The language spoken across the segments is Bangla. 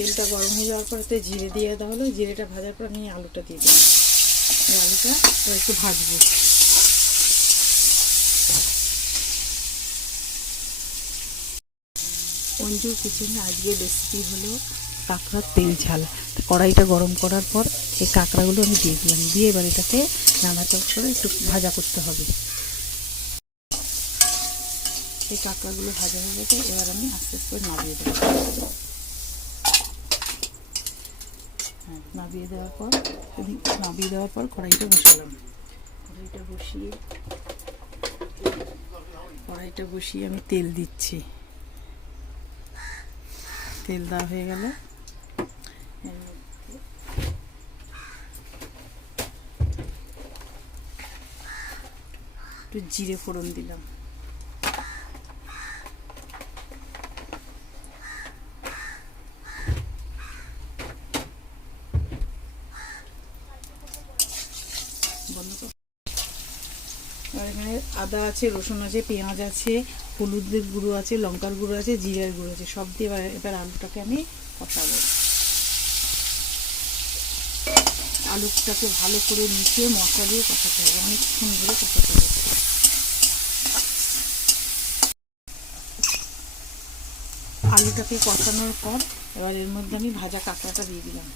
তেলটা গরম হয়ে যাওয়ার পরে জিরে দিয়ে দেওয়া হলো। জিরেটা ভাজার পর আমি আলুটা দিয়ে দিলাম। আলুটা একটু ভাজবো। অঞ্জুর কিচেনে আজকে রেসিপি হলো কাঁকড়ার তেল ঝাল। কড়াইটা গরম করার পর এই কাঁকড়াগুলো আমি দিয়ে দিলাম। দিয়ে এবার এটাকে নাড়াচাড়া করে একটু ভাজা করতে হবে। এই কাঁকড়াগুলো ভাজা হয়ে গেছে, এবার আমি আস্তে আস্তে নামিয়ে দেবো। হ্যাঁ, নামিয়ে দেওয়ার পর কড়াইটা বসালাম। কড়াইটা বসিয়ে আমি তেল দিচ্ছি। তেল দেওয়া হয়ে গেল, একটু জিরে ফোড়ন দিলাম। এখানে আদা আছে, রসুন আছে, পেঁয়াজ আছে, হলুদের গুঁড়ো আছে, লঙ্কার গুঁড়ো আছে, জিরার গুঁড়ো আছে, সব দিয়ে এবার আলুটাকে আমি কষাবো। আলুটাকে ভালো করে মিশিয়ে মশলা দিয়ে কষাতে হবে, অনেকক্ষণ ধরে কষাতে হবে। আলুটাকে কষানোর পর এবার এর মধ্যে আমি ভাজা কাঁকড়াটা দিয়ে দিলাম।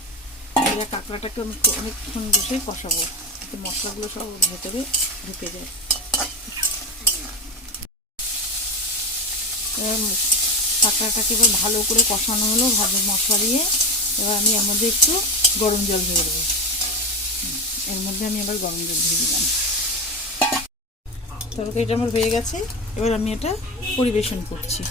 ভাজা কাঁকড়াটাকে আমি অনেকক্ষণ বসে কষাবো, যাতে মশলাগুলো সব ভেতরে ঢুকে যায়। কাঁকড়াটাকে এবার ভালো করে কষানো হলো ভাজা মশলা দিয়ে। এবার আমি এর মধ্যে একটু গরম জল দিয়ে দেবো। এর মধ্যে আমি আবার গরম জল দিয়ে দিলাম। তরকারিটা আমার হয়ে গেছে, এবার আমি এটা পরিবেশন করছি।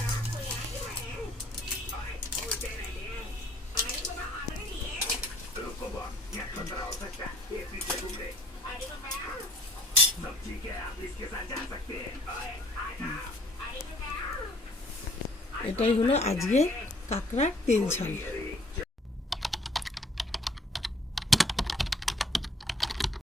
এটাই হলো আজকে কাঁকড়ার তেল ঝাল।